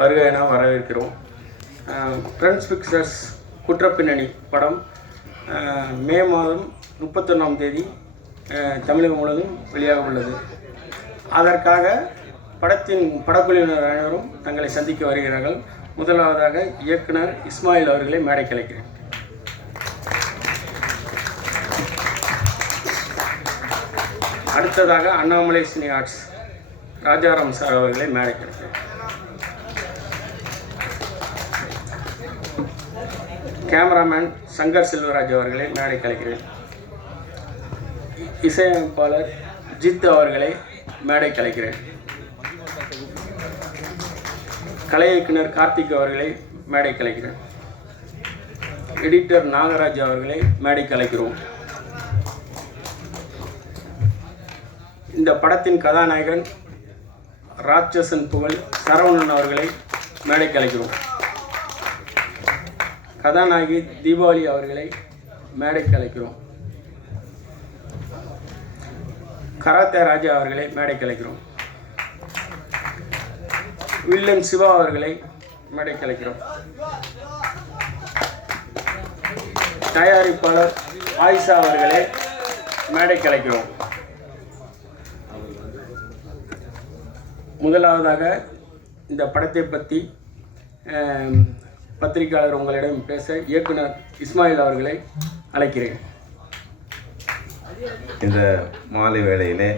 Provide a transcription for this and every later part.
வருக என வரவேற்கிறோம். ஃப்ரெண்ட்ஸ் பிக்சர்ஸ் குற்றப்பின்னணி படம் மே மாதம் 31ஆம் தேதி தமிழகம் முழுவதும் வெளியாக உள்ளது. அதற்காக படத்தின் படக்குழுவினர் அனைவரும் தங்களை சந்திக்க வருகிறார்கள். முதலாவதாக இயக்குனர் இஸ்மாயில் அவர்களை மேடைக்கு அழைக்கிறேன். அடுத்ததாக Annamalai cine arts Rajaram sir அவர்களை மேடைக்கு அழைக்கிறேன். கேமராமேன் சங்கர் செல்வராஜ் அவர்களை மேடைக்கு அழைக்கிறேன். இசையமைப்பாளர் ஜித் அவர்களை மேடைக்கு அழைக்கிறேன். கலை இயக்குனர் கார்த்திக் அவர்களை மேடைக்கு அழைக்கிறேன். எடிட்டர் நாகராஜ் அவர்களை மேடைக்கு அழைக்கிறோம். இந்த படத்தின் கதாநாயகன் ராட்சசன் புகழ் சரவணன் அவர்களை மேடைக்கு அழைக்கிறோம். கதாநாயகி தீபாவளி அவர்களை மேடைக்கு அழைக்கிறோம். கராத்தே ராஜா அவர்களை மேடைக்கு அழைக்கிறோம். வில்லன் சிவா அவர்களை மேடைக்கு அழைக்கிறோம். தயாரிப்பாளர் ஆயிஷா அவர்களை மேடைக்கு அழைக்கிறோம். முதலாவதாக இந்த படத்தை பற்றி பத்திரிகையாளர் உங்களிடம் பேச இயக்குனர் இஸ்மாயில் அவர்களை அழைக்கிறேன். இந்த மாலை வேளையிலே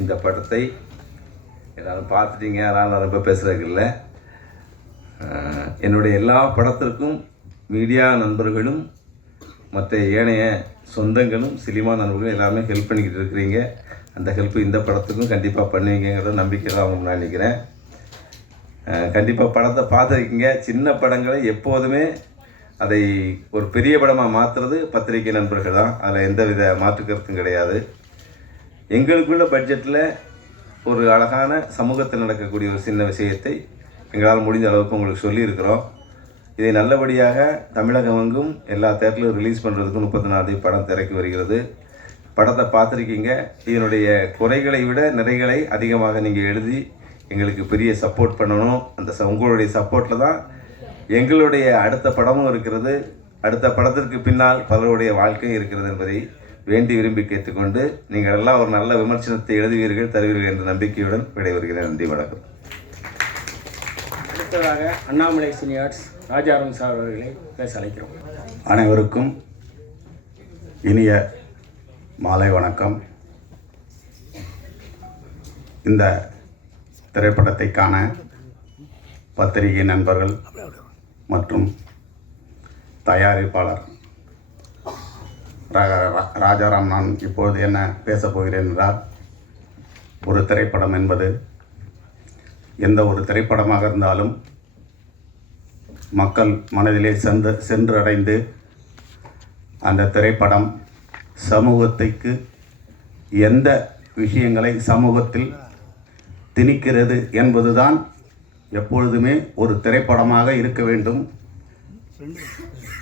இந்த படத்தை எல்லாரும் பார்த்துட்டீங்க. அதனால் நான் ரொம்ப பேசுகிறதுக்கு இல்லை. என்னுடைய எல்லா படத்திற்கும் மீடியா நண்பர்களும் மற்ற ஏனைய சொந்தங்களும் சினிமா நண்பர்களும் எல்லாமே ஹெல்ப் பண்ணிக்கிட்டு இருக்கிறீங்க. அந்த ஹெல்ப்பு இந்த படத்துக்கும் கண்டிப்பாக பண்ணுவீங்கிற நம்பிக்கை தான் அவங்க நான் நினைக்கிறேன். கண்டிப்பாக படத்தை பார்த்துருக்கீங்க. சின்ன படங்களை எப்போதுமே அதை ஒரு பெரிய படமாக மாற்றுறது பத்திரிகை நண்பர்கள் தான். அதில் எந்தவித மாற்று கருத்தும் கிடையாது. எங்களுக்குள்ள பட்ஜெட்டில் ஒரு அழகான சமூகத்தில் நடக்கக்கூடிய ஒரு சின்ன விஷயத்தை எங்களால் முடிஞ்ச அளவுக்கு உங்களுக்கு சொல்லியிருக்கிறோம். இதை நல்லபடியாக தமிழகம் எங்கும் எல்லா தேட்டரிலும் ரிலீஸ் பண்ணுறதுக்கு 34ஆம் தேதி படம் திரைக்கு வருகிறது. படத்தை பார்த்துருக்கீங்க. இதனுடைய குறைகளை விட நிறைகளை அதிகமாக நீங்கள் எழுதி எங்களுக்கு பெரிய சப்போர்ட் பண்ணணும். அந்த உங்களுடைய சப்போர்ட்டில் தான் எங்களுடைய அடுத்த படமும் இருக்கிறது. அடுத்த படத்திற்கு பின்னால் பலருடைய வாழ்க்கையும் இருக்கிறது என்பதை வேண்டி விரும்பி கேட்டுக்கொண்டு நீங்கள் எல்லாம் ஒரு நல்ல விமர்சனத்தை எழுதுவீர்கள், தருவீர்கள் என்ற நம்பிக்கையுடன் விடைபெறுகிறேன். நன்றி, வணக்கம். அடுத்ததாக Annamalai cine arts Rajaram sir அவர்களை பேச அழைக்கிறோம். அனைவருக்கும் இனிய மாலை வணக்கம். இந்த திரைப்படத்தை காண பத்திரிகை நண்பர்கள் மற்றும் தயாரிப்பாளர் ராஜாராம், நான் இப்பொழுது என்ன பேசப் போகிறேன் என்றால், ஒரு திரைப்படம் என்பது எந்த ஒரு திரைப்படமாக இருந்தாலும் மக்கள் மனதிலே சென்றடைந்து அந்த திரைப்படம் சமூகத்துக்கு எந்த விஷயங்களை சமூகத்தில் திணிக்கிறது என்பதுதான் எப்பொழுதுமே ஒரு திரைப்படமாக இருக்க வேண்டும்.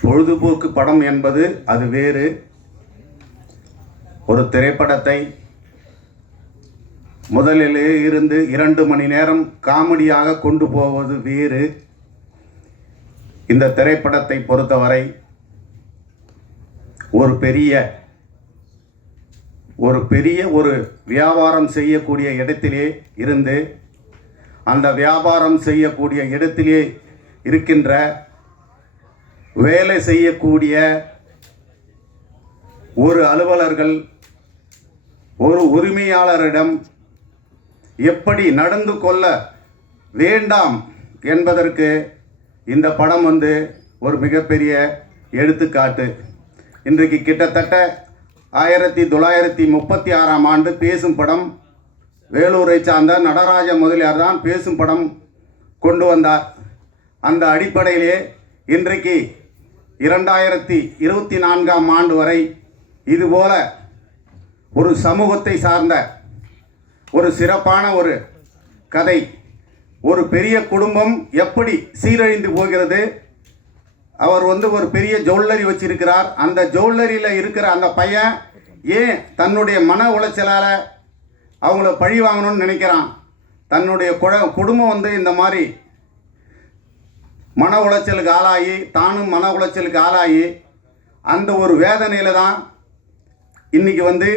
பொழுதுபோக்கு படம் என்பது அது வேறு. ஒரு திரைப்படத்தை முதலிலே இருந்து 2 மணி நேரம் காமெடியாக கொண்டு போவது வேறு. இந்த திரைப்படத்தை பொறுத்தவரை ஒரு பெரிய ஒரு வியாபாரம் செய்யக்கூடிய இடத்திலே இருந்து அந்த வியாபாரம் செய்யக்கூடிய இடத்திலே இருக்கின்ற வேலை செய்யக்கூடிய ஒரு அலுவலர்கள் ஒரு உரிமையாளரிடம் எப்படி நடந்து கொள்ள வேண்டாம் என்பதற்கு இந்த படம் ஒரு மிகப்பெரிய எடுத்துக்காட்டு. இன்றைக்கு கிட்டத்தட்ட 1936ஆம் ஆண்டு பேசும் படம் வேலூரை சார்ந்த நடராஜ முதலியார் தான் பேசும் படம் கொண்டு வந்தார். அந்த அடிப்படையிலே இன்றைக்கு 2024ஆம் ஆண்டு வரை இதுபோல ஒரு சமூகத்தை சார்ந்த ஒரு சிறப்பான ஒரு கதை, ஒரு பெரிய குடும்பம் எப்படி சீரழிந்து போகிறது. அவர் ஒரு பெரிய ஜுவல்லரி வச்சிருக்கிறார். அந்த ஜுவல்லரியில் இருக்கிற அந்த பையன் ஏன் தன்னுடைய மன உளைச்சலால் அவங்கள பழி வாங்கணும்னு நினைக்கிறான். தன்னுடைய குடும்பம் வந்து இந்த மாதிரி மன உளைச்சலுக்கு ஆளாகி தானும் மன உளைச்சலுக்கு ஆளாகி அந்த ஒரு வேதனையில் தான் இன்றைக்கி வந்து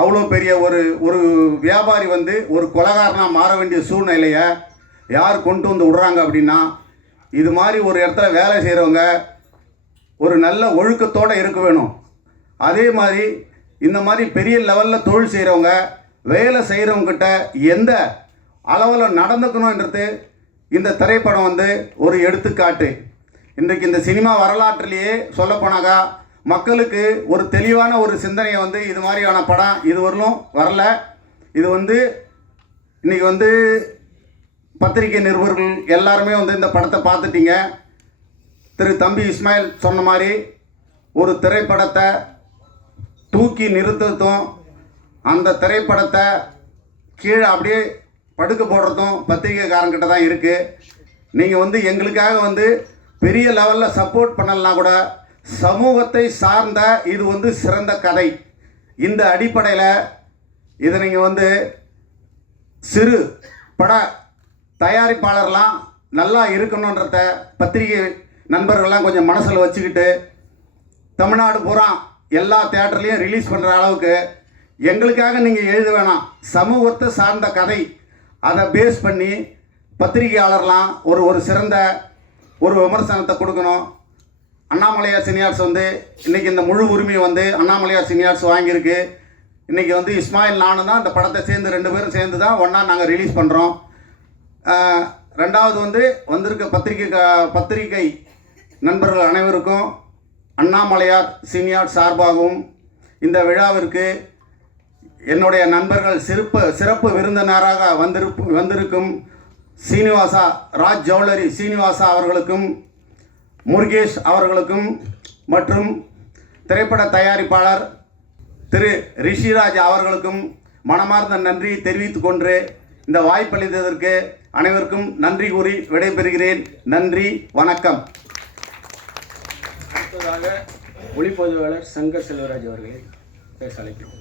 அவ்வளோ பெரிய ஒரு வியாபாரி வந்து ஒரு கொலைகாரனாக மாற வேண்டிய சூழ்நிலையை யார் கொண்டு வந்து விடுறாங்க அப்படின்னா, இது மாதிரி ஒரு இடத்துல வேலை செய்கிறவங்க ஒரு நல்ல ஒழுக்கத்தோடு இருக்க வேணும். அதே மாதிரி இந்த மாதிரி பெரிய லெவலில் தொழில் செய்கிறவங்க வேலை செய்கிறவங்ககிட்ட எந்த அளவில் நடந்துக்கணுன்றது இந்த திரைப்படம் வந்து ஒரு எடுத்துக்காட்டு. இன்றைக்கு இந்த சினிமா வரலாற்றிலேயே சொல்லப்போனாக்கா மக்களுக்கு ஒரு தெளிவான ஒரு சிந்தனையை வந்து இது மாதிரியான படம் இதுவரையிலும் வரல. இது வந்து இன்றைக்கி வந்து பத்திரிகை நிருபர்கள் எல்லாருமே வந்து இந்த படத்தை பார்த்துட்டீங்க. திரு தம்பி இஸ்மாயில் சொன்ன மாதிரி ஒரு திரைப்படத்தை தூக்கி நிறுத்தத்தும் அந்த திரைப்படத்தை கீழே அப்படியே படுக்க போடுறதும் பத்திரிகைக்காரங்கிட்ட தான் இருக்குது. நீங்கள் வந்து எங்களுக்காக வந்து பெரிய லெவலில் சப்போர்ட் பண்ணலாம் கூட, சமூகத்தை சார்ந்த இது வந்து சிறந்த கதை. இந்த அடிப்படையில் இதை நீங்கள் வந்து சிறு பட தயாரிப்பாளர்லாம் நல்லா இருக்கணுன்றத பத்திரிகை நண்பர்கள்லாம் கொஞ்சம் மனசில் வச்சுக்கிட்டு தமிழ்நாடு பூரா எல்லா தியேட்டர்லேயும் ரிலீஸ் பண்ணுற அளவுக்கு எங்களுக்காக நீங்கள் எழுத வேணாம், சமூகத்தை சார்ந்த கதை அதை பேஸ் பண்ணி பத்திரிகையாளர்லாம் ஒரு சிறந்த ஒரு விமர்சனத்தை கொடுக்கணும். அண்ணாமலையார் சினியார்ஸ் வந்து இன்றைக்கி இந்த முழு உரிமையை வந்து அண்ணாமலையார் சினியார்ஸ் வாங்கியிருக்கு. இன்றைக்கி வந்து இஸ்மாயில் நானும் தான் இந்த படத்தை சேர்ந்து 2 பேரும் சேர்ந்து தான் ஒன்றா நாங்கள் ரிலீஸ் பண்ணுறோம். ரெண்டாவது வந்து வந்திருக்க பத்திரிகை நண்பர்கள் அனைவருக்கும் அண்ணாமலையார் சீனியார் சார்பாகவும் இந்த விழாவிற்கு என்னுடைய நண்பர்கள் சிறப்பு விருந்தினராக வந்திருக்கும் சீனிவாசா ராஜ் ஜவுளரி சீனிவாசா அவர்களுக்கும் முருகேஷ் அவர்களுக்கும் மற்றும் திரைப்பட தயாரிப்பாளர் திரு ரிஷிராஜ் அவர்களுக்கும் மனமார்ந்த நன்றி தெரிவித்துக் கொண்டு இந்த வாய்ப்பளித்ததற்கு அனைவருக்கும் நன்றி கூறி விடைபெறுகிறேன். நன்றி, வணக்கம். அடுத்ததாக ஒளிப்பதிவாளர் சங்கர் செல்வராஜ் அவர்களை பேச அழைக்கிறோம்.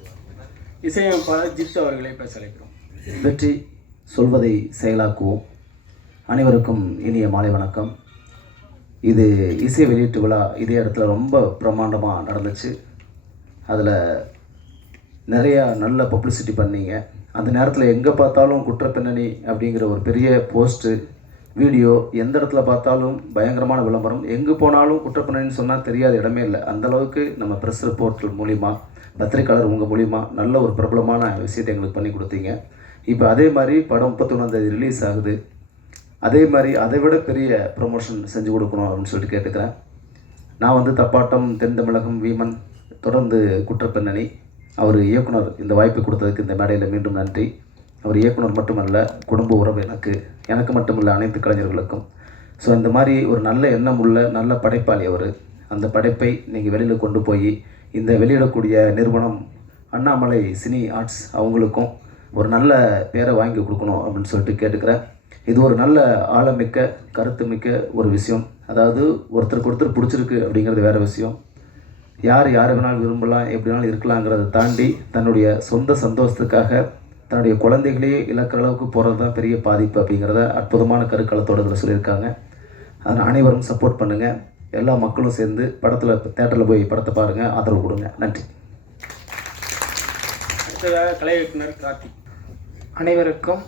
இசையமைப்பாளர் ஜித் அவர்களை பேச அழைக்கிறோம். வெற்றி சொல்வதை செயலாக்குவோம். அனைவருக்கும் இனிய மாலை வணக்கம். இது இசை வெளியீட்டு விழா இதே இடத்துல ரொம்ப பிரம்மாண்டமாக நடந்துச்சு. அதில் நிறையா நல்ல பப்ளிசிட்டி பண்ணீங்க. அந்த நேரத்தில் எங்கே பார்த்தாலும் குற்றப்பின்னணி அப்படிங்கிற ஒரு பெரிய போஸ்ட்டு வீடியோ, எந்த இடத்துல பார்த்தாலும் பயங்கரமான விளம்பரம், எங்கே போனாலும் குற்றப்பின்னணின்னு சொன்னால் தெரியாத இடமே இல்லை. அந்தளவுக்கு நம்ம ப்ரெஸ் ரிப்போர்ட்டர் மூலிமா, பத்திரிக்கையாளர் உங்கள் மூலிமா நல்ல ஒரு பிரபலமான விஷயத்தை எங்களுக்கு பண்ணி கொடுத்தீங்க. இப்போ அதே மாதிரி படம் 31 ரிலீஸ் ஆகுது. அதே மாதிரி அதை விட பெரிய ப்ரொமோஷன் செஞ்சு கொடுக்கணும் அப்படின்னு சொல்லிட்டு கேட்டுக்கிறேன். நான் வந்து தப்பாட்டம், தென் தமிழகம், வீமன், தொடர்ந்து குற்றப்பின்னணி, அவர் இயக்குனர் இந்த வாய்ப்பு கொடுத்ததுக்கு இந்த மேடையில் மீண்டும் நன்றி. அவர் இயக்குனர் மட்டுமல்ல, குடும்ப உறவு எனக்கு மட்டுமல்ல அனைத்து கலைஞர்களுக்கும். ஸோ இந்த மாதிரி ஒரு நல்ல எண்ணம் உள்ள நல்ல படைப்பாளி அவர். அந்த படைப்பை நீங்கள் வெளியில் கொண்டு போய் இந்த வெளியிடக்கூடிய நிறுவனம் அண்ணாமலை சினி ஆர்ட்ஸ் அவங்களுக்கும் ஒரு நல்ல பேரை வாங்கி கொடுக்கணும் அப்படின்னு சொல்லிட்டு கேட்டுக்கிறேன். இது ஒரு நல்ல ஆழமிக்க கருத்துமிக்க ஒரு விஷயம். அதாவது ஒருத்தருக்கு ஒருத்தர் பிடிச்சிருக்கு அப்படிங்கிறது வேறு விஷயம். யார் வேணாலும் விரும்பலாம், எப்படி வேணாலும் இருக்கலாங்கிறத தாண்டி தன்னுடைய சொந்த சந்தோஷத்துக்காக தன்னுடைய குழந்தைகளையே இழக்கிற அளவுக்கு போகிறது தான் பெரிய பாதிப்பு அப்படிங்கிறத அற்புதமான கருக்களத்தோடு இதில் சொல்லியிருக்காங்க. அதனால் அனைவரும் சப்போர்ட் பண்ணுங்கள். எல்லா மக்களும் சேர்ந்து தேட்டரில் போய் படத்தை பாருங்கள், ஆதரவு கொடுங்க. நன்றி. அடுத்ததாக கலை இயக்குனர் கார்த்திக். அனைவருக்கும்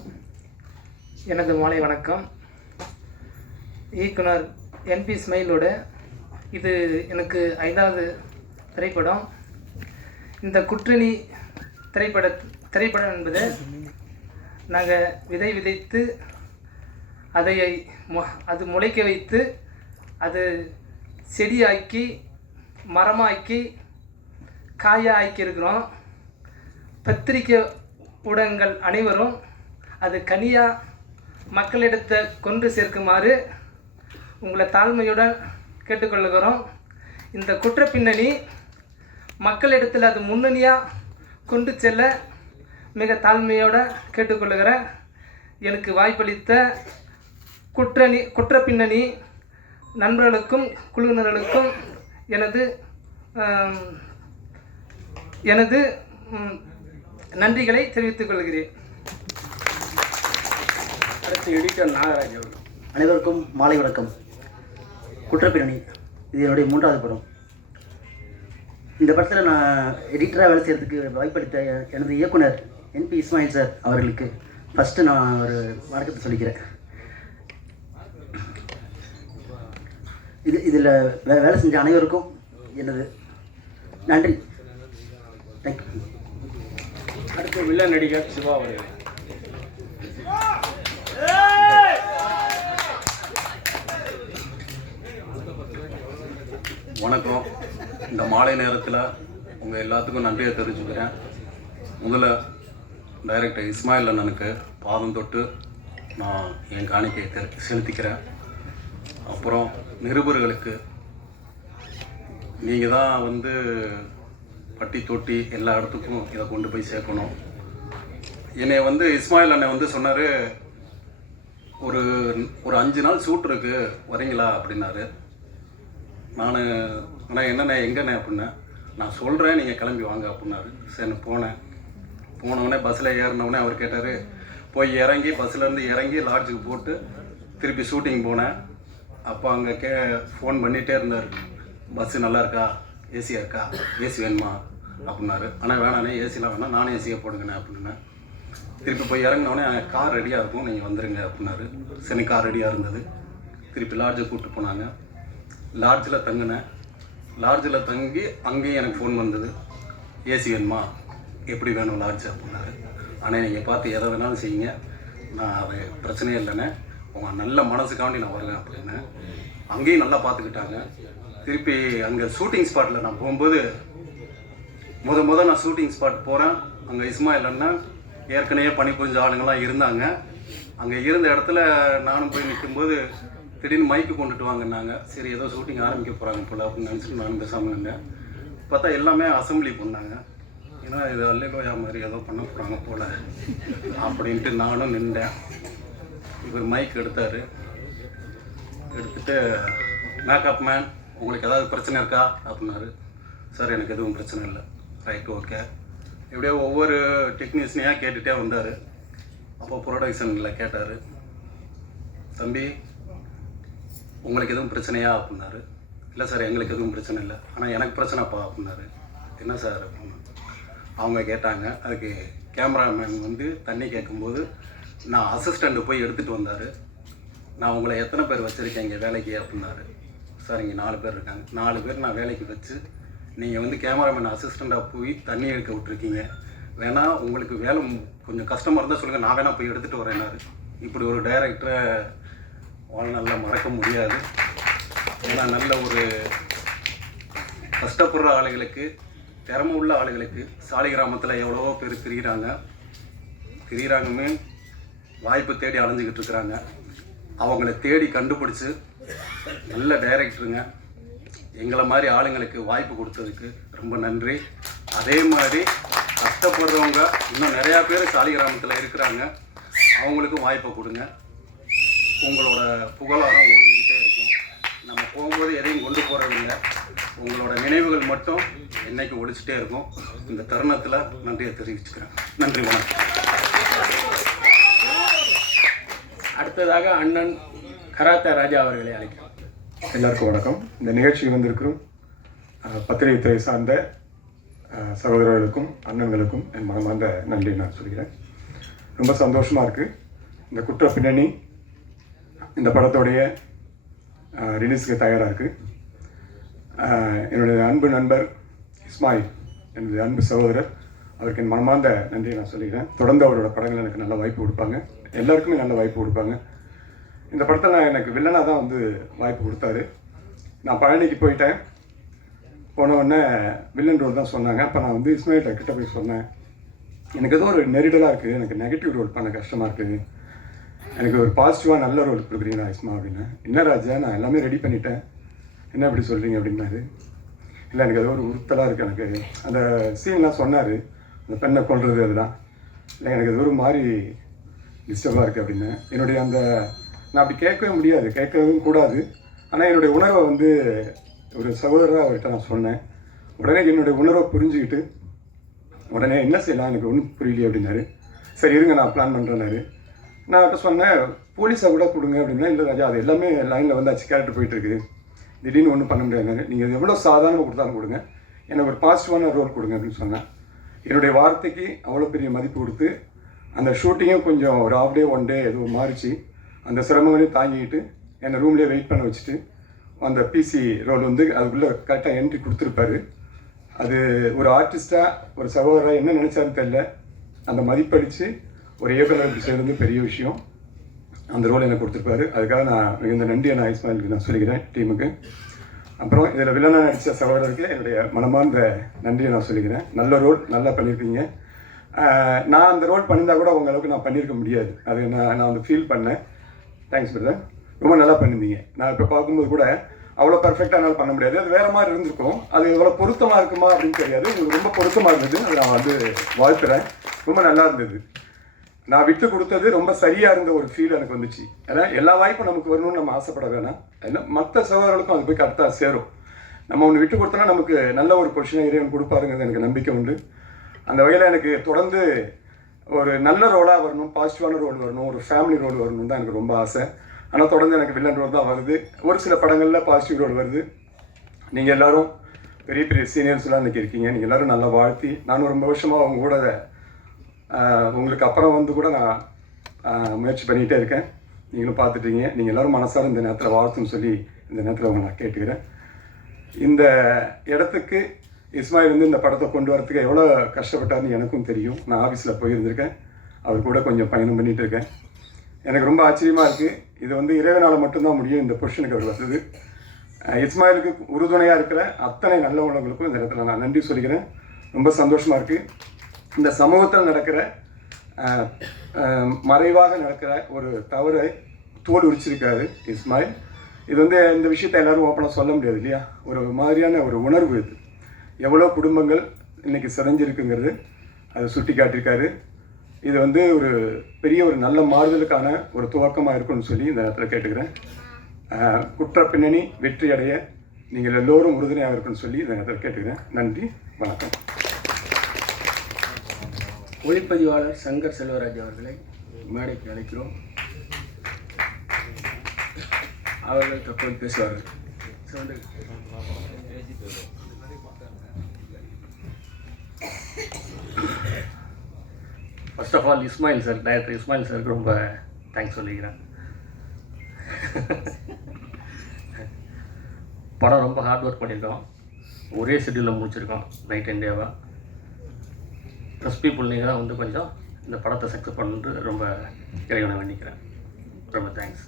எனது மாலை வணக்கம். இயக்குனர் என்பி இஸ்மாயிலோட இது எனக்கு 5வது திரைப்படம். இந்த குற்றணி திரைப்படம் என்பது நாங்கள் விதைத்து அது முளைக்க வைத்து அது செடியாக்கி மரமாக்கி காயாக்கி இருக்கிறோம். பத்திரிக்கை ஊடகங்கள் அனைவரும் அது கனியாக மக்களிடத்தை கொண்டு சேர்க்குமாறு உங்களை தாழ்மையுடன் கேட்டுக்கொள்கிறோம். இந்த குற்றப்பின்னணி மக்களிடத்தில் அது முன்னணியாக கொண்டு செல்ல மிக தாழ்மையோடு கேட்டுக்கொள்கிறேன். எனக்கு வாய்ப்பளித்த குற்றப்பின்னணி நண்பர்களுக்கும் குழுவினர்களுக்கும் எனது நன்றிகளை தெரிவித்துக் கொள்கிறேன். அடுத்து எடிட்டர் நாகராஜ் அவர்கள். அனைவருக்கும் மாலை வணக்கம். குற்றப்பிரணி இது என்னுடைய 3வது படம். இந்த படத்தில் நான் எடிட்டராக வேலை செய்கிறதுக்கு வாய்ப்பளித்த எனது இயக்குனர் NP இஸ்மாயில் சார் அவர்களுக்கு ஃபஸ்ட்டு நான் ஒரு வணக்கத்தை சொல்லிக்கிறேன். இதில் வேலை செஞ்ச அனைவருக்கும் எனது நன்றி. தேங்க்யூ. அடுத்து வில்ல நடிகர் சிவா அவர்கள். வணக்கம். இந்த மாலை நேரத்தில் உங்கள் எல்லாத்துக்கும் நன்றியை தெரிவிச்சுக்கிறேன். முதல்ல டைரக்டர் இஸ்மாயில் அண்ணனுக்கு பாதம் தொட்டு நான் என் காணிக்கையை செலுத்திக்கிறேன். அப்புறம் நிருபர்களுக்கு நீங்கள் தான் வந்து பட்டி தொட்டி எல்லா இடத்துக்கும் இதை கொண்டு போய் சேர்க்கணும். என்னை வந்து இஸ்மாயில் அண்ணன் வந்து சொன்னார், ஒரு 5 நாள் ஷூட் இருக்கு வரீங்களா அப்படின்னாரு. நான் அண்ணா என்னண்ணே எங்கண்ணே அப்படின்னேன். நான் சொல்கிறேன் நீங்கள் கிளம்பி வாங்க அப்படின்னாரு. சரி போனவுடனே பஸ்ஸில் ஏறினவுடனே அவர் கேட்டார், போய் இறங்கி பஸ்ஸிலேருந்து இறங்கி லாட்ஜுக்கு போட்டு திருப்பி ஷூட்டிங் போனேன். அப்போ அங்கே ஃபோன் பண்ணிகிட்டே இருந்தார், பஸ்ஸு நல்லா இருக்கா, ஏசியாக இருக்கா, ஏசி வேணுமா அப்படின்னாரு. ஆனால் வேணாண்ணே ஏசிலாம் வேணாம், நானே ஏசியை போடுங்கண்ணே அப்படின்னேன். திருப்பி போய் இறங்கினோடனே கார் ரெடியாக இருக்கும், நீங்கள் வந்துடுங்க அப்படின்னாரு. சரி கார் ரெடியாக இருந்தது. திருப்பி லாட்ஜை கூப்பிட்டு போனாங்க. லாட்ஜில் தங்கினேன். லாட்ஜில் தங்கி அங்கேயும் எனக்கு ஃபோன் வந்தது, ஏசி வேணுமா, எப்படி வேணும் லாட்ஜ் அப்படின்னாரு. ஆனால் நீங்கள் பார்த்து எதை வேணாலும் செய்யுங்க, நான் அது பிரச்சனையே இல்லைண்ணே, உங்கள் நல்ல மனசுக்காண்டி நான் வருவேன் அப்படின்னு. அங்கேயும் நல்லா பார்த்துக்கிட்டாங்க. திருப்பி அங்கே ஷூட்டிங் ஸ்பாட்டில் நான் போகும்போது முத நான் ஷூட்டிங் ஸ்பாட் போகிறேன். அங்கே இஸ்மாயில் அண்ணன் ஏற்கனவே பணிபுரிஞ்ச ஆளுங்கள்லாம் இருந்தாங்க. அங்கே இருந்த இடத்துல நானும் போய் நிற்கும்போது திடீர்னு மைக்கு கொண்டுட்டு வாங்கினாங்க. சரி ஏதோ ஷூட்டிங் ஆரம்பிக்க போகிறாங்க போல் அப்படின்னு நினச்சிட்டு நான் பேசாமல் இருந்தேன். பார்த்தா எல்லாமே அசம்பிளி பண்ணாங்க. ஏன்னா இது அல்லையா மாதிரி ஏதோ பண்ண போகிறாங்க போல் அப்படின்ட்டு நானும் நின்றேன். இவர் மைக் எடுத்தார். எடுத்துகிட்டு மேக்கப் மேன் உங்களுக்கு ஏதாவது பிரச்சனை இருக்கா அப்படின்னாரு. சார் எனக்கு எதுவும் பிரச்சனை இல்லை. Right okay. இப்படியே ஒவ்வொரு டெக்னீஷியனாக கேட்டுகிட்டே வந்தார். அப்போ ப்ரொடக்ஷனில் கேட்டார், தம்பி உங்களுக்கு எதுவும் பிரச்சனையா அப்படின்னாரு. இல்லை சார் எங்களுக்கு எதுவும் பிரச்சனை இல்லை, ஆனால் எனக்கு பிரச்சனைப்பா அப்படின்னாரு. என்ன சார் அப்படின்னா அவங்க கேட்டாங்க. அதுக்கு கேமராமேன் வந்து தண்ணி கேட்கும்போது நான் அசிஸ்டண்ட்டு போய் எடுத்துகிட்டு வந்தார். நான் உங்களை எத்தனை பேர் வச்சுருக்கேன் இங்கே வேலைக்கு அப்படின்னாரு. சார் இங்கே 4 பேர் இருக்காங்க. 4 பேர் நான் வேலைக்கு வச்சு நீங்கள் வந்து கேமராமேன் அசிஸ்டண்ட்டாக போய் தண்ணி எடுக்க விட்ருக்கீங்க. வேணால் உங்களுக்கு வேலை கொஞ்சம் கஷ்டமாக இருந்தால் சொல்லுங்கள், நான் வேணால் போய் எடுத்துகிட்டு வரேன்னாரு. இப்படி ஒரு டைரக்டரை வாழ்நாளில் மறக்க முடியாது. ஏன்னா நல்ல ஒரு கஷ்டப்படுற ஆளுகளுக்கு, திறமை உள்ள ஆளுகளுக்கு சாலை கிராமத்தில் எவ்வளவோ பேர் திரியிறாங்கமே வாய்ப்பு தேடி அலைஞ்சிக்கிட்டு இருக்கிறாங்க. அவங்கள தேடி கண்டுபிடிச்சி நல்ல டைரக்டருங்க எங்களை மாதிரி ஆளுங்களுக்கு வாய்ப்பு கொடுத்ததுக்கு ரொம்ப நன்றி. அதே மாதிரி கஷ்டப்படுறவங்க இன்னும் நிறையா பேர் சாலை கிராமத்தில் இருக்கிறாங்க, அவங்களுக்கும் வாய்ப்பை கொடுங்க. உங்களோட புகழாரம் ஓடிக்கிட்டே இருக்கும். நம்ம போகும்போது எதையும் கொண்டு போகிறதில்ல, உங்களோட நினைவுகள் மட்டும் என்னைக்கு ஒழிச்சிட்டே இருக்கும். இந்த தருணத்தில் நன்றியை தெரிவிச்சுக்கிறேன். நன்றி, வணக்கம். அடுத்ததாக அண்ணன் கராத்தே ராஜா அவர்களை அழைக்கிறோம். எல்லாருக்கும் வணக்கம். இந்த நிகழ்ச்சிக்கு வந்திருக்கிறோம் பத்திரிகை துறை சார்ந்த சகோதரர்களுக்கும் அண்ணன்களுக்கும் என் மனமார்ந்த நன்றி நான் சொல்கிறேன். ரொம்ப சந்தோஷமாக இருக்குது. இந்த குற்ற பின்னணி இந்த படத்தோடைய ரிலீஸுக்கு தயாராக இருக்குது. என்னுடைய அன்பு நண்பர் இஸ்மாயில், என்னுடைய அன்பு சகோதரர், அவருக்கு என் மனமார்ந்த நன்றியை நான் சொல்லிக்கிறேன். தொடர்ந்து அவரோட படங்கள் எனக்கு நல்ல வாய்ப்பு கொடுப்பாங்க, எல்லாருக்குமே நல்ல வாய்ப்பு கொடுப்பாங்க. இந்த படத்தில் எனக்கு வில்லனாக தான் வந்து வாய்ப்பு கொடுத்தாரு. நான் பழனிக்கு போயிட்டேன். போன உடனே வில்லன் ரோல் தான் சொன்னாங்க. அப்போ நான் வந்து இஸ்மாயில் கிட்ட போய் சொன்னேன், எனக்கு ஏதோ ஒரு நெருடலாக இருக்குது, எனக்கு நெகட்டிவ் ரோல் பண்ண கஷ்டமாக இருக்குது, எனக்கு ஒரு பாசிட்டிவாக நல்ல ரோல் கொடுக்குறீங்களா இஸ்மா அப்படின்னு. என்ன ராஜா, நான் எல்லாமே ரெடி பண்ணிட்டேன், என்ன இப்படி சொல்கிறீங்க அப்படின்னாரு. இல்லை எனக்கு ஏதோ ஒரு உறுத்தலாக இருக்குது, எனக்கு அந்த சீன்லாம் சொன்னார், அந்த பெண்ணை கொள்வது அதெல்லாம். இல்லை எனக்கு ஏதோ ஒரு மாதிரி டிஸ்டர்பாக இருக்குது அப்படின்னு. என்னுடைய அந்த நான் அப்படி கேட்கவே முடியாது, கேட்கவும் கூடாது. ஆனால் என்னுடைய உணர்வை வந்து ஒரு சகோதரராக அவர்கிட்ட நான் சொன்னேன். உடனே என்னுடைய உணர்வை புரிஞ்சுக்கிட்டு உடனே என்ன செய்யலாம், எனக்கு ஒன்றும் புரியலையே அப்படின்னாரு. சரி இருங்க நான் பிளான் பண்ணுறேன்னாரு. நான் அவர்கிட்ட சொன்னேன் போலீஸை கூட கொடுங்க அப்படின்னா, இல்லை ராஜா அது எல்லாமே லைனில் வந்தாச்சு, கேரக்டர் போயிட்டுருக்கு, திடீர்னு ஒன்றும் பண்ண முடியாது, நீங்கள் எவ்வளோ சாதாரணமாக கொடுத்தாலும் கொடுங்க, எனக்கு ஒரு பாசிட்டிவான ரோல் கொடுங்க அப்படின்னு சொன்னேன். என்னுடைய வார்த்தைக்கு அவ்வளோ பெரிய மதிப்பு கொடுத்து அந்த ஷூட்டிங்கும் கொஞ்சம் ஒரு ஹாஃப் டே 1 டே எதுவும் மாறிச்சு. அந்த சிரமங்களையும் தாங்கிக்கிட்டு என்னை ரூம்லேயே வெயிட் பண்ண வச்சுட்டு அந்த பிசி ரோல் வந்து அதுக்குள்ளே கரெக்டாக என்ட்ரி கொடுத்துருப்பாரு. அது ஒரு ஆர்டிஸ்ட்டாக ஒரு சகோதரராக என்ன நினச்சாருன்னு தெரியல, அந்த மதிப்பளித்து ஒரு இயக்குனர் இப்படி செய்கிறது பெரிய விஷயம். அந்த ரோல் எனக்கு கொடுத்துருப்பாரு. அதுக்காக நான் மிகுந்த நன்றியை நான் இஸ்மாயிலுக்கு நான் சொல்லிக்கிறேன், டீமுக்கு. அப்புறம் இதில் வில்லனாக நடித்த சகோதரருக்கு என்னுடைய மனமார்ந்த நன்றியை நான் சொல்லிக்கிறேன். நல்ல ரோல், நல்லா பண்ணியிருக்கீங்க. நான் அந்த ரோல் பண்ணியிருந்தால் கூட உங்கள் அளவுக்கு நான் பண்ணியிருக்க முடியாது. அது நான் வந்து ஃபீல் பண்ணேன். தேங்க்ஸ் பிரதர், ரொம்ப நல்லா பண்ணியிருந்தீங்க. நான் இப்போ பார்க்கும்போது கூட அவ்வளோ பர்ஃபெக்டாக என்னால் பண்ண முடியாது, அது வேறு மாதிரி இருந்திருக்கும். அது எவ்வளோ பொருத்தமாக இருக்குமா அப்படின்னு தெரியாது. உங்களுக்கு ரொம்ப பொருத்தமாக இருந்தது, அதை நான் வந்து வாழ்த்துறேன். ரொம்ப நல்லா இருந்தது. நான் விட்டு கொடுத்தது ரொம்ப சரியாக இருந்த ஒரு ஃபீல் எனக்கு வந்துச்சு. ஏன்னா எல்லா வாய்ப்பும் நமக்கு வரணும்னு நம்ம ஆசைப்பட வேணாம். ஏன்னா மற்ற சகோதரர்களுக்கும் அது போய் கரெக்டாக சேரும். நம்ம ஒன்று விட்டு கொடுத்தோன்னா நமக்கு நல்ல ஒரு பொசிஷனை இறைவன் கொடுப்பாருங்கிறது எனக்கு நம்பிக்கை உண்டு. அந்த வகையில் எனக்கு தொடர்ந்து ஒரு நல்ல ரோலாக வரணும், பாசிட்டிவான ரோல் வரணும், ஒரு ஃபேமிலி ரோல் வரணும் தான் எனக்கு ரொம்ப ஆசை. ஆனால் தொடர்ந்து எனக்கு வில்லன் ரோல் தான் வருது. ஒரு சில படங்களில் பாசிட்டிவ் ரோல் வருது. நீங்கள் எல்லோரும் பெரிய பெரிய சீனியர்ஸ்லாம் இன்றைக்கி இருக்கீங்க. நீங்கள் எல்லோரும் நல்லா வாழ்த்தி, நானும் ரொம்ப வருஷமாக அவங்க கூட உங்களுக்கு அப்புறம் வந்து கூட நான் முயற்சி பண்ணிகிட்டே இருக்கேன். நீங்களும் பார்த்துட்டீங்க. நீங்கள் எல்லோரும் மனசார இந்த நேரத்தில் வாழ்த்துன்னு சொல்லி இந்த நேரத்தில் அவங்க நான் கேட்டுக்கிறேன். இந்த இடத்துக்கு இஸ்மாயில் வந்து இந்த படத்தை கொண்டு வரத்துக்கு எவ்வளோ கஷ்டப்பட்டார்னு எனக்கும் தெரியும். நான் ஆஃபீஸில் போயிருந்திருக்கேன், அவர் கூட கொஞ்சம் பயணம் பண்ணிகிட்டு இருக்கேன். எனக்கு ரொம்ப ஆச்சரியமாக இருக்குது. இது வந்து இறைவனால் மட்டும்தான் முடியும் இந்த பொசிஷனுக்கு அவர் வந்தது. இஸ்மாயிலுக்கு உறுதுணையாக இருக்கிற அத்தனை நல்ல உள்ளவங்களுக்கும் இந்த இடத்துல நான் நன்றி சொல்லிக்கிறேன். ரொம்ப சந்தோஷமாக இருக்குது. இந்த சமூகத்தில் நடக்கிற மறைவாக நடக்கிற ஒரு தவறை தோல் உரிச்சிருக்காரு இஸ்மாயில். இது வந்து இந்த விஷயத்தை எல்லோரும் ஓப்பனாக சொல்ல முடியாது இல்லையா? ஒரு மாதிரியான ஒரு உணர்வு இது. எவ்வளோ குடும்பங்கள் இன்றைக்கி சிதைஞ்சிருக்குங்கிறது அதை சுட்டி காட்டியிருக்காரு. இது வந்து ஒரு பெரிய ஒரு நல்ல மாறுதலுக்கான ஒரு துவக்கமாக இருக்குன்னு சொல்லி இந்த நேரத்தில் கேட்டுக்கிறேன். குற்ற பின்னணி வெற்றி அடைய நீங்கள் எல்லோரும் உறுதுணையாக இருக்குன்னு சொல்லி இந்த நேரத்தில் கேட்டுக்கிறேன். நன்றி, வணக்கம். ஒளிப்பதிவாளர் சங்கர் செல்வராஜ் அவர்களை மேடைக்கு அழைக்கிறோம். அவர்கள் தற்போது பேசுவார்கள். First of all Ismail sir, director Ismail சாருக்கு ரொம்ப தேங்க்ஸ் சொல்லிக்கிறேன். படம் ரொம்ப ஹார்ட் ஒர்க் பண்ணியிருக்கோம். ஒரே ஷெட்யூலில் முடிச்சிருக்கோம், நைட் அண்ட் டேவாக. ப்ளஸ் பீப்புள் நீங்கள் தான் வந்து கொஞ்சம் இந்த படத்தை சக்ஸஸ் பண்ணுறது ரொம்ப இறைவனை வேண்டிக்கிறேன். ரொம்ப தேங்க்ஸ்.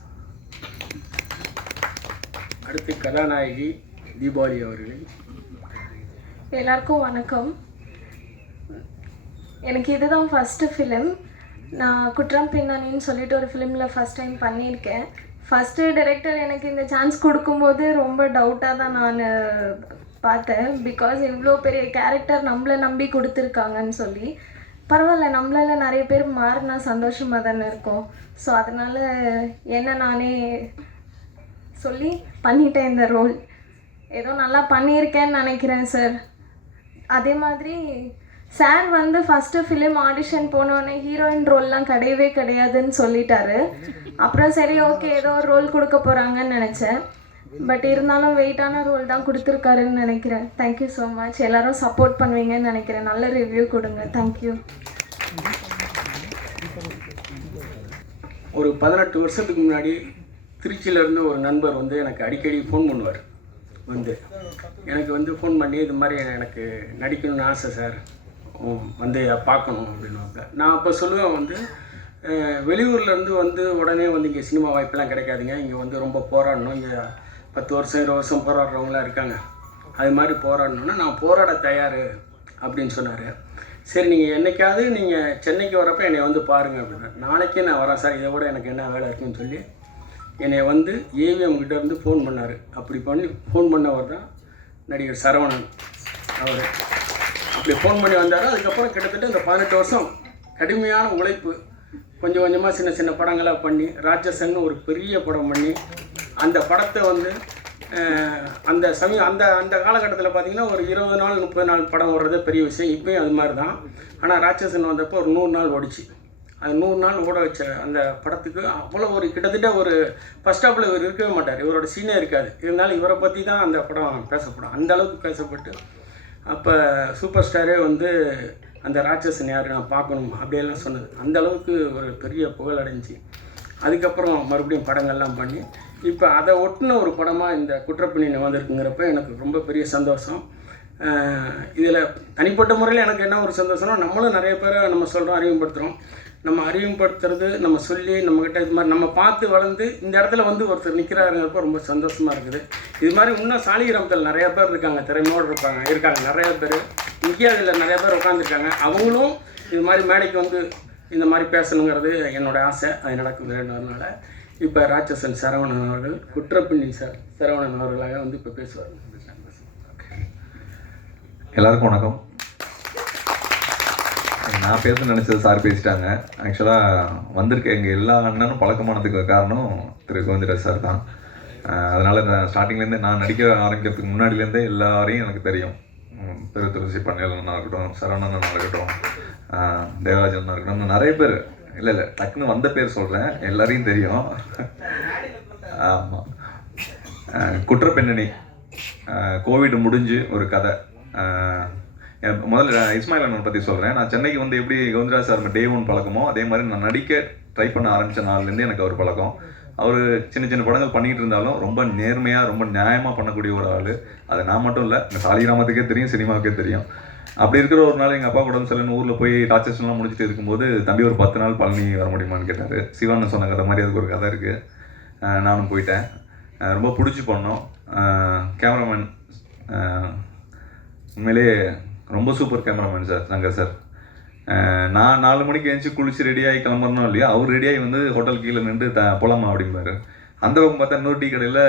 அடுத்து கதாநாயகி தீபாவளி அவர்களை. எல்லாருக்கும் வணக்கம். எனக்கு இதுதான் ஃபஸ்ட்டு ஃபிலிம். நான் குற்றம் பின்னணின்னு சொல்லிட்டு ஒரு ஃபிலிமில் ஃபஸ்ட் டைம் பண்ணியிருக்கேன். ஃபஸ்ட்டு டைரக்டர் எனக்கு இந்த சான்ஸ் கொடுக்கும்போது ரொம்ப டவுட்டாக தான் நான் பார்த்தேன். பிகாஸ் இவ்வளோ பெரிய கேரக்டர் நம்மளை நம்பி கொடுத்துருக்காங்கன்னு சொல்லி. பரவாயில்ல, நம்மளால நிறைய பேர் மாறினா சந்தோஷமாக தானே இருக்கும். ஸோ அதனால் என்ன நானே சொல்லி பண்ணிட்டேன் இந்த ரோல். ஏதோ நல்லா பண்ணியிருக்கேன்னு நினைக்கிறேன் சார். அதே மாதிரி சார் வந்து ஃபஸ்ட்டு ஃபிலிம் ஆடிஷன் போனோடனே ஹீரோயின் ரோல்லாம் கிடையவே கிடையாதுன்னு சொல்லிட்டாரு. அப்புறம் சரி ஓகே ஏதோ ஒரு ரோல் கொடுக்க போகிறாங்கன்னு நினச்சேன். பட் இருந்தாலும் வெயிட்டான ரோல் தான் கொடுத்துருக்காருன்னு நினைக்கிறேன். Thank you so much. எல்லோரும் சப்போர்ட் பண்ணுவீங்கன்னு நினைக்கிறேன். நல்ல ரிவ்யூ கொடுங்க. தேங்க்யூ. ஒரு 18 வருஷத்துக்கு முன்னாடி திருச்சியிலேருந்து ஒரு நண்பர் வந்து எனக்கு அடிக்கடி ஃபோன் பண்ணுவார். எனக்கு வந்து ஃபோன் பண்ணி இது மாதிரி எனக்கு நடிக்கணும்னு ஆசை சார், வந்து பார்க்கணும் அப்படின்வாங்க. நான் அப்போ சொல்லுவேன் வந்து வெளியூர்லேருந்து வந்து உடனே வந்து இங்கே சினிமா வாய்ப்பெல்லாம் கிடைக்காதுங்க, இங்கே வந்து ரொம்ப போராடணும், இங்கே 10 வருஷம் 20 வருஷம் போராடுறவங்களாம் இருக்காங்க, அது மாதிரி போராடணுன்னா நான் போராட தயார் அப்படின்னு சொன்னார். சரி நீங்கள் என்றைக்காவது நீங்கள் சென்னைக்கு வரப்போ என்னை வந்து பாருங்கள் அப்படின்னா. நாளைக்கே நான் வரேன் சார், இதை விட எனக்கு என்ன வேலை இருக்குன்னு சொல்லி என்னை வந்து ஏவிஎம் கிட்ட இருந்து ஃபோன் பண்ணார். அப்படி பண்ணி ஃபோன் பண்ணவர் தான் நடிகர் சரவணன். அவர் அப்படி ஃபோன் பண்ணி வந்தார். அதுக்கப்புறம் கிட்டத்தட்ட இந்த 18 வருஷம் கடுமையான உழைப்பு, கொஞ்சம் கொஞ்சமாக சின்ன சின்ன படங்களாக பண்ணி ராட்சசன்னு ஒரு பெரிய படம் பண்ணி அந்த படத்தை வந்து அந்த அந்த காலகட்டத்தில் பார்த்திங்கன்னா ஒரு 20 நாள் 30 நாள் படம் ஓடுறதே பெரிய விஷயம். இப்போயும் அது மாதிரி தான். ஆனால் ராட்சசன் வந்தப்போ ஒரு 100 நாள் ஓடிச்சு. அது 100 நாள் ஓட வச்ச அந்த படத்துக்கு அவ்வளோ ஒரு கிட்டத்தட்ட ஒரு ஃபஸ்ட் ஹாப்பில் இவர் இருக்கவே மாட்டார், இவரோட சீனே இருக்காது. இருந்தாலும் இவரை பற்றி தான் அந்த படம் பேசப்படும், அந்த அளவுக்கு பேசப்பட்டு அப்போ சூப்பர் ஸ்டாரே வந்து அந்த ராட்சசன் யார் நான் பார்க்கணும் அப்படியெல்லாம் சொன்னது. அந்த அளவுக்கு ஒரு பெரிய புகழ் அடைஞ்சி அதுக்கப்புறம் மறுபடியும் படங்கள்லாம் பண்ணி இப்போ அதை ஒட்டின ஒரு படமாக இந்த குற்றப்பின்னணி வந்திருக்குங்கிறப்ப எனக்கு ரொம்ப பெரிய சந்தோஷம். இதில் தனிப்பட்ட முறையில் எனக்கு என்ன ஒரு சந்தோஷம்னா, நம்மளும் நிறைய பேரை நம்ம சொல்கிறோம், அறிமுகப்படுத்துகிறோம். நம்ம அறிமுகப்படுத்துறது, நம்ம சொல்லி நம்மக்கிட்ட இது மாதிரி நம்ம பார்த்து வளர்ந்து இந்த இடத்துல வந்து ஒருத்தர் நிற்கிறாருங்கிறப்ப ரொம்ப சந்தோஷமாக இருக்குது. இது மாதிரி இன்னும் சாலிகிராமத்தில் நிறையா பேர் இருக்காங்க, திறமையோடு இருக்காங்க நிறைய பேர். இங்கேயே அதில் நிறைய பேர் உட்காந்துருக்காங்க. அவங்களும் இது மாதிரி மேடைக்கு வந்து இந்த மாதிரி பேசணுங்கிறது என்னோடய ஆசை. அது நடக்குதுன்றதுனால இப்போ ராட்சசன் சரவணன் அவர்கள் குற்றப்பின்னணி சரவணன் அவர்களாக வந்து இப்போ பேசுவார். எல்லாருக்கும் வணக்கம். நான் பேச நினச்சது சார் பேசிட்டாங்க. ஆக்சுவலாக வந்திருக்க எங்கள் எல்லா அண்ணனும் பழக்கமானதுக்கு காரணம் திரு கோவிந்தராஜ் சார் தான். அதனால் நான் ஸ்டார்டிங்லேருந்தே நான் நடிக்க ஆரம்பிக்கிறதுக்கு முன்னாடிலேருந்தே எல்லாரையும் எனக்கு தெரியும். திருச்சி பண்ணையலன்னா இருக்கட்டும், சரவணனா இருக்கட்டும், தேவராஜனா இருக்கட்டும், நிறைய பேர் இல்லை டக்குன்னு வந்த பேர் சொல்கிறேன், எல்லாரையும் தெரியும். ஆமாம், குற்றப்பின்னணி கோவிட் முடிஞ்சு ஒரு கதை. முதல்ல இஸ்மாயில் அண்ணன் பற்றி சொல்கிறேன். நான் சென்னைக்கு வந்து எப்படி கோவிந்தராஜ் சார் டே 1 பழக்கமோ அதே மாதிரி நான் நடிக்க ட்ரை பண்ண ஆரம்பித்த நாள்லேருந்து எனக்கு அவர் பழக்கம். அவர் சின்ன சின்ன படங்கள் பண்ணிக்கிட்டு இருந்தாலும் ரொம்ப நேர்மையாக ரொம்ப நியாயமாக பண்ணக்கூடிய ஒரு ஆள். அது நான் மட்டும் இல்லை, இந்த சாலிகிராமத்துக்கே தெரியும், சினிமாவுக்கே தெரியும். அப்படி இருக்கிற ஒரு நாள் எங்கள் அப்பா உடம்பு சரியில்லைன்னு ஊரில் போய் ராட்சசன்லாம் முடிச்சுட்டு இருக்கும்போது தம்பி ஒரு 10 நாள் பழனி வர முடியுமான்னு கேட்டார். சிவான்னு சொன்ன கதை மாதிரி அதுக்கு ஒரு கதை இருக்குது. நானும் போயிட்டேன். ரொம்ப பிடிச்சி பண்ணோம். கேமராமேன் உண்மையிலே ரொம்ப super cameraman sir, Shankar sir. நான் 4 மணிக்கு எழுந்துச்சி குளிச்சு ரெடியாகி கிளம்புறனோ இல்லையா, அவர் ரெடியாகி வந்து ஹோட்டல் கீழே நின்று போலாமா அப்படிம்பாரு. அந்த பக்கம் பார்த்தா இன்னொரு டீ கடையில்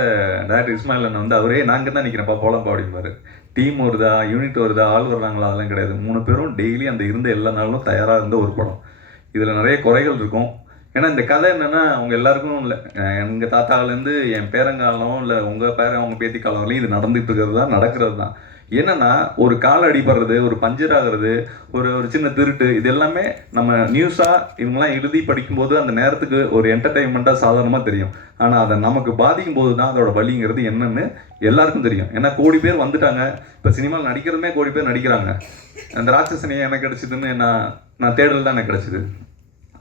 டேரக்டர் இஸ்மாயில் அண்ணன் வந்து அவரே நான் இங்கே தான் நிற்கிறேன்ப்பா போலாம்ப்பா அப்படிம்பாரு. டீம் வருதா, யூனிட் வருதா, ஆள் வர்றாங்களா, அதெல்லாம் கிடையாது. 3 பேரும் டெய்லி அந்த இருந்த எல்லா நாளும் தயாராக இருந்த ஒரு படம். இதில் நிறைய குறைகள் இருக்கும். ஏன்னா இந்த கதை என்னென்னா அவங்க எல்லாருக்கும் இல்லை, எங்கள் தாத்தாவிலேருந்து என் பேரங்காலம் இல்லை உங்கள் பேரன் அவங்க பேத்தி காலம்லையும் இது நடந்துகிட்டு இருக்கிறது தான், நடக்கிறது தான். என்னென்னா ஒரு கால் அடிபடுறது, ஒரு பஞ்சர் ஆகிறது, ஒரு சின்ன திருட்டு, இது எல்லாமே நம்ம நியூஸாக இவங்கெல்லாம் எழுதி படிக்கும்போது அந்த நேரத்துக்கு ஒரு என்டர்டெயின்மெண்ட்டாக சாதாரணமாக தெரியும். ஆனால் அதை நமக்கு பாதிக்கும் போது தான் அதோட வலிங்கிறது என்னன்னு எல்லாருக்கும் தெரியும். ஏன்னா கோடி பேர் வந்துட்டாங்க. இப்போ சினிமாவில் நடிக்கிறதுமே கோடி பேர் நடிக்கிறாங்க. அந்த ராட்சசனையை எனக்கு கிடச்சிதுன்னு நான் தேடல் தான் எனக்கு கிடச்சிது.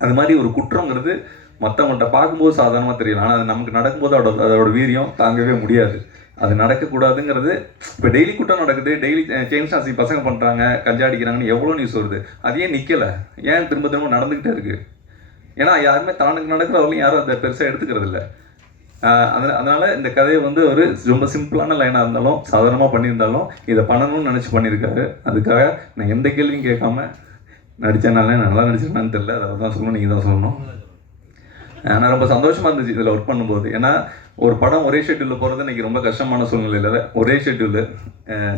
அது மாதிரி ஒரு குற்றங்கிறது மற்றவங்கள்ட்ட பார்க்கும்போது சாதாரணமாக தெரியல, ஆனால் அது நமக்கு நடக்கும்போது அதோட வீரியம் தாங்கவே முடியாது. அது நடக்கக்கூடாதுங்கிறது. இப்போ டெய்லி குற்றம் நடக்குது, டெய்லி செயின் ஸ்நாச்சிங் பசங்க பண்ணுறாங்க, கஞ்சா அடிக்கிறாங்கன்னு எவ்வளோ நியூஸ் வருது. அது ஏன் நிற்கலை, ஏன் திரும்ப திரும்ப நடந்துக்கிட்டே இருக்குது? ஏன்னா யாருமே தானுக்கு நடக்கிறவங்களையும் யாரும் அதை பெருசாக எடுத்துக்கிறது இல்லை. அதனால் இந்த கதையை வந்து ஒரு ரொம்ப சிம்பிளான லைனாக இருந்தாலும் சாதாரணமாக பண்ணியிருந்தாலும் இதை பண்ணணும்னு நினச்சி பண்ணியிருக்காரு. அதுக்காக நான் எந்த கேள்வியும் கேட்காம நடித்தேனாலே நல்லா நடிச்சிருக்கேன்னு தெரியல, அதை தான் சொல்லணும், நீங்கள் தான் சொல்லணும். நான் ரொம்ப சந்தோஷமாக இருந்துச்சு இதில் ஒர்க் பண்ணும்போது. ஏன்னா ஒரு படம் ஒரே ஷெட்யூலில் போகிறது இன்றைக்கி ரொம்ப கஷ்டமான சூழ்நிலையில், ஒரே ஷெட்யூலு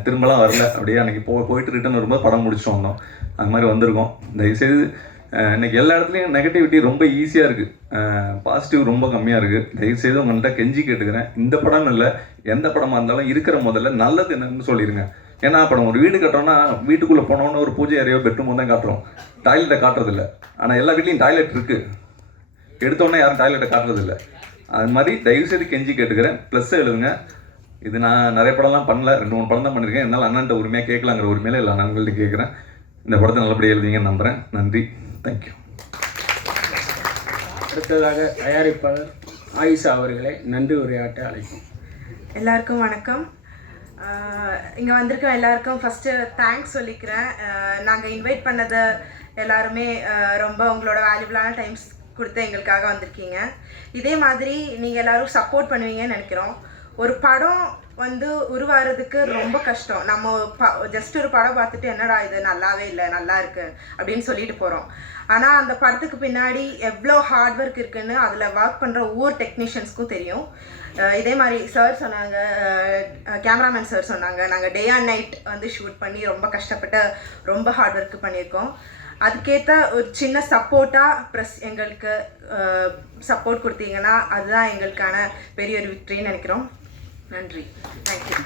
திரும்பலாம் வரல, அப்படியே அன்றைக்கி போயிட்டு ரிட்டன் வரும்போது படம் முடிச்சுட்டு வந்தோம். அது மாதிரி வந்திருக்கோம். தயவுசெய்து இன்றைக்கி எல்லா இடத்துலையும் நெகட்டிவிட்டி ரொம்ப ஈஸியாக இருக்குது, பாசிட்டிவ் ரொம்ப கம்மியாக இருக்குது. தயவுசெய்து உங்கள்கிட்ட கெஞ்சி கேட்டுக்கிறேன், இந்த படம் இல்லை எந்த படமாக இருந்தாலும் இருக்கிற முதல்ல நல்லது என்னன்னு சொல்லிடுங்க. ஏன்னா இப்போ நம்ம ஒரு வீடு கட்டுறோம்னா வீட்டுக்குள்ளே போனோன்னு ஒரு பூஜை அறையோ பெட்ரூமோ தான் காட்டுறோம், டாய்லெட்டை காட்டுறதில்ல. ஆனால் எல்லா வீட்லேயும் டாய்லெட் இருக்குது, எடுத்தோடனே யாரும் டாய்லெட்டை காட்டுறதில்லை. அது மாதிரி தயவுசெய்து கெஞ்சி கேட்டுக்கிறேன். ப்ளஸ்ஸை எழுதுங்க. இது நான் நிறைய படம்லாம் பண்ணல, 2-3 படம் தான் பண்ணியிருக்கேன். என்னால் அண்ணன்ட்ட உரிமையாக கேட்கலாங்கிற உரிமையில இல்லை அண்ணன்கள்ட்ட கேட்குறேன். இந்த படத்தை நல்லபடியாக எழுதிங்கன்னு நம்புகிறேன். நன்றி, தேங்க்யூ. அடுத்ததாக தயாரிப்பாளர் ஆயிஷா அவர்களை நன்றி உரையாட்ட அழைக்கும். எல்லாருக்கும் வணக்கம். இங்கே வந்திருக்க எல்லாருக்கும் ஃபஸ்ட்டு தேங்க்ஸ் சொல்லிக்கிறேன். நாங்கள் இன்வைட் பண்ணதை எல்லாருமே ரொம்ப உங்களோட வேல்யூபிளான டைம்ஸ் கொடுத்து எங்களுக்காக வந்திருக்கீங்க. இதே மாதிரி நீங்கள் எல்லோரும் சப்போர்ட் பண்ணுவீங்கன்னு நினைக்கிறோம். ஒரு படம் வந்து உருவாகிறதுக்கு ரொம்ப கஷ்டம். நம்ம ஜஸ்ட் ஒரு படம் பார்த்துட்டு என்னடா இது நல்லாவே இல்லை, நல்லா இருக்குது அப்படின்னு சொல்லிட்டு போகிறோம். ஆனால் அந்த படத்துக்கு பின்னாடி எவ்வளோ ஹார்ட் ஒர்க் இருக்குதுன்னு அதில் ஒர்க் பண்ணுற ஒவ்வொரு டெக்னீஷியன்ஸ்க்கும் தெரியும். இதே மாதிரி சார் சொன்னாங்க, கேமராமேன் சார் சொன்னாங்க, நாங்கள் டே அண்ட் நைட் வந்து ஷூட் பண்ணி ரொம்ப கஷ்டப்பட்டு ரொம்ப ஹார்ட் ஒர்க் பண்ணியிருக்கோம். அதுக்கேற்ற ஒரு சின்ன சப்போர்ட்டாக ப்ளஸ் எங்களுக்கு சப்போர்ட் கொடுத்தீங்கன்னா அதுதான் எங்களுக்கான பெரிய ஒரு விக்டரின்னு நினைக்கிறோம். நன்றி, தேங்க்யூ.